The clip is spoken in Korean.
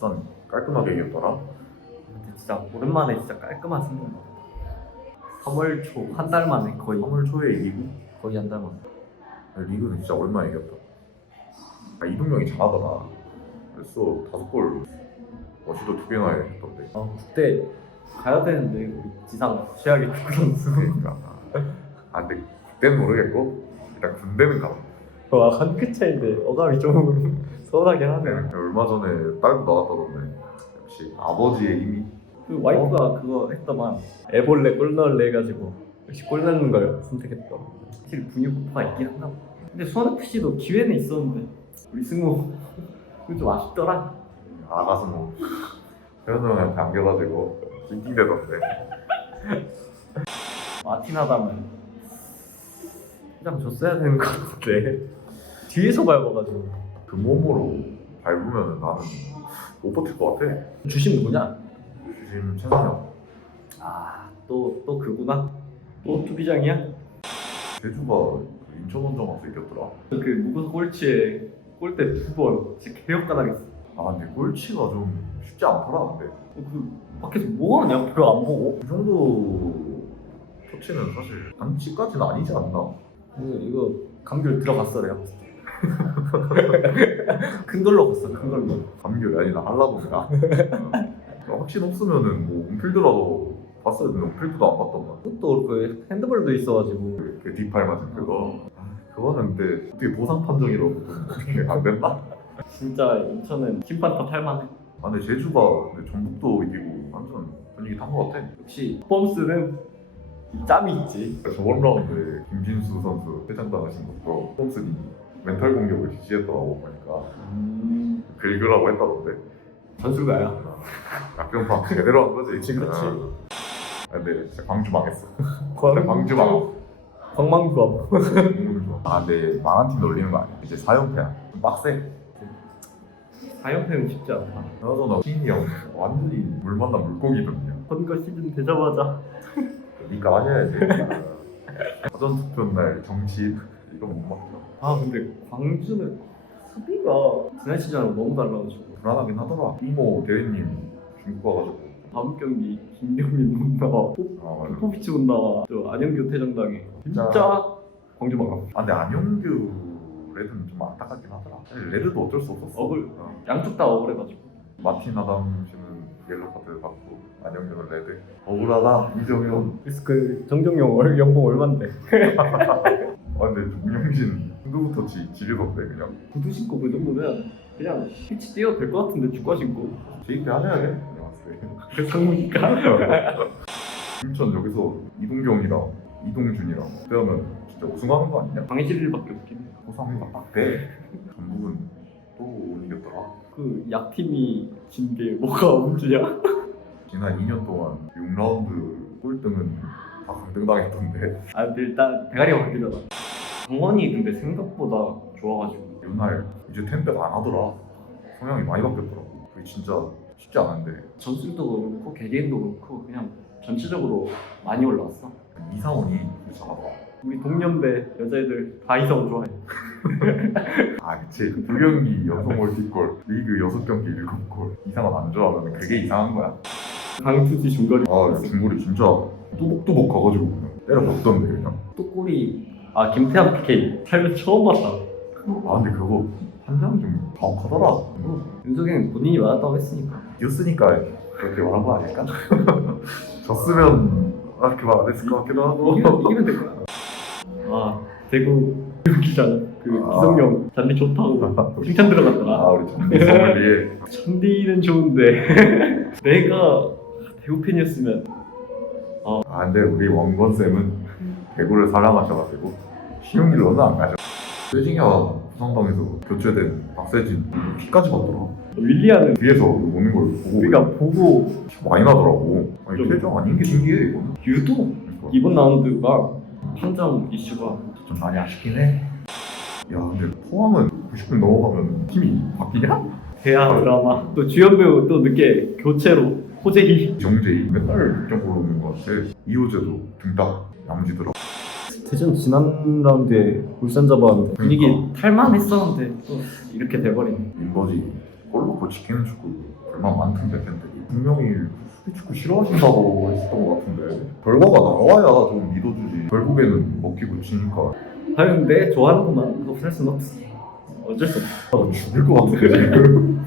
울산 깔끔하게 이겼더라. 근데 진짜 오랜만에 진짜 깔끔한 승리. 3월 초 한 달 만에 거의 3월 초에 이기고 거의 한 달 만에. 리그는 진짜 오랜만에 이겼다. 아, 이동명이 잘하더라. 그래서 다섯 골 어시도 두 개나 했던데. 아 국대 가야 되는데 우리 지상 최악의 축구 선수. 그러니까 아 근데 그때는 모르겠고 일단 군대는 가. 와 한 끗 차인데 어감이 좀 서운하게 하네. 얼마 전에 딸도 나왔다던데. 역시 아버지의 힘이. 그 와이프가 그거 했더만 애벌레 골 넣을래 해가지고 역시 골 넣는 걸 선택했다. 확실히 분유부터가 있긴 한가 봐. 근데 수원 FC도 기회는 있었는데 우리 승우 그거 좀 아쉽더라. 아가서 뭐 형한테 안겨가지고 찡찡대던데. 마티나담은 그냥 줬어야 되는 것 같은데 뒤에서 밟아가지고 그 몸으로 밟으면 나는 못 버틸 것 같아. 주심 누구냐? 지금 최상혁 아또 또 그구나. 또 투비장이야? 제주가 그 인천 원정 와서 이겼더라. 그 무고서 골치에 골대 두번 진짜 개혁가당했어. 아 근데 꼴치가 좀 쉽지 않더라 근데. 그 밖에서 뭐 하냐? 그거 안 보고? 이 정도 터치는 사실 단치까지는 아니지 않나? 이거, 이거 감귤 들어갔어 내가 봤을 때. 큰 걸로 갔어 큰 걸로. 감귤이 아니라 할라본가? 확신 없으면은 뭐 온필드라도 봤어야 되는데 온필드도 안 봤던 그것도 그렇고 핸드볼도 있어가지고 그, 그 뒷팔 맞은 그거 아, 그거는 근데 어떻게 보상 판정이라고 좀 어떻게 안 된다? 진짜 인천은 심판 탓 할만해. 아 근데 제주가 근데 전북도 이기고 완전 분위기 탄 것 같아 역시 펌스는 이 짬이 있지. 저번 라운드에 김진수 선수 퇴장당하신 것도 홈슨이 멘탈 공격을 지지했더라고 보니까. 음, 긁으라고 했다던데. 전술가야. 약병파 제대로 한 거지. 그치, 그치. 아, 근데 진짜 광주 망했어. 근데 광주 망. 광망주함. 아 근데 망한 팀 놀리는 거 아니야? 이제 4연패야. 빡세. 4연패는 쉽지 않다. 그나저나 킹이 형 완전히 물 만나 물고기던요. 선거 시즌 되자마자. 니가 하셔야지. 사전 투표 날 정치 이거 못 맡겨 아. 근데 광주는 수비가 지난 시즌하고 너무 달라가지고 불안하긴 하더라. 이모 대회님 중국 가가지고. 다음 경기 김경민 못 나와. 아 맞아. 포포비치 못 나와. 저 안영규 퇴장당해. 진짜 광주 막아. 아 근데 안영규 레드는 좀 안타깝긴 하더라. 사실 레드도 어쩔 수 없었어. 억울. 어. 양쪽 다 억울해가지고. 마틴 아담 씨는 옐로 카드 받고 안영규는 레드. 억울하다 이정현. 그래서 그 정정용 월- 연봉 얼만데 아 근데 종영신 승부부터 지, 지르던데 그냥 구두 신고 그 정도면 그냥 피치 뛰어도 될 것 같은데 축구 신고 재입대 하셔야 돼 내가 봤을 때그 상무니까 인천 여기서 이동경이랑 이동준이랑 빼면 진짜 우승하는 거 아니냐? 강의실일밖에 없긴 해. 호상이가 딱돼 전북은 또못 이겼더라 그 약팀이 진 게 뭐가 움주냐? 지난 2년 동안 6라운드 꼴등은 다 강등당했던데? 아 근데 일단 대가리가 바뀌잖아 강원이 근데 생각보다 좋아가지고. 이날 이제 템백 안 하더라. 성향이 많이 바뀌었더라. 그게 진짜 쉽지 않은데. 전술도 그렇고 개개인도 그렇고 그냥 전체적으로 많이 올라왔어. 이상원이 잘하더라 우리 동년배 여자애들 다 이성을 좋아해. 아 그치. 두 경기 연속 멀티골 리그 6경기 7골 이상원 안 좋아하면 그게 이상한 거야 강투지 중거리. 아 중거리 진짜 뚜벅뚜벅 가가지고 그냥 때려 박던데 그냥. 또 골이 아 김태환 PK. 살면 처음 봤다. 아 근데 그거 판정 좀 가혹하더라 윤석이는 본인이 맞았다고 했으니까. 이겼으니까 그렇게 말한 거 아닐까? 졌으면 아, 그렇게 말 안 했을 것 같기도 하고. 이기면, 이기면 될 거야. 아 대구 기장 그 아. 기성용 잔디 좋다고 칭찬 아 들어갔더라. 우리 전미성을 위해 잔디는 좋은데. 내가 대구 팬이었으면. 아 근데 우리 원건 쌤은 대구를 사랑하셔가지고 쉬운 길로는 안 가죠 세징야가 부상당해서 교체된 박세진 피까지 봤더라. 윌리안은 뒤에서 오는 걸 보고 우리가 보고 피 많이 나더라고. 아니 좀- 퇴장 아닌 게 신기해 이거는. 유독 그러니까. 이번 라운드가 판정 이슈가 좀 많이 아쉽긴 해. 야, 근데 포항은 90분 넘어가면 팀이 바뀌냐? 대야 드라마. 또 주연 배우 또 늦게 교체로 호재기? 정재희 맨날 득점 골오는 것 같아. 이호재도 등딱 양지더라. 대전 지난 라운드에 울산 잡았는데 분위기 그러니까. 탈만했었는데 또 이렇게 돼버리네. 인버지 골 넣고 지키는 축구 얼마 많던데 팬들이. 분명히 수비 축구 싫어하신다고 했었던 것 같은데. 결과가 나와야 좀 믿어주지. 결국에는 먹기 붙이니까. 하는데 좋아하는구만. 그거 살 수는 없어 어쩔 수 없어 아, 죽을 것 같은데 지금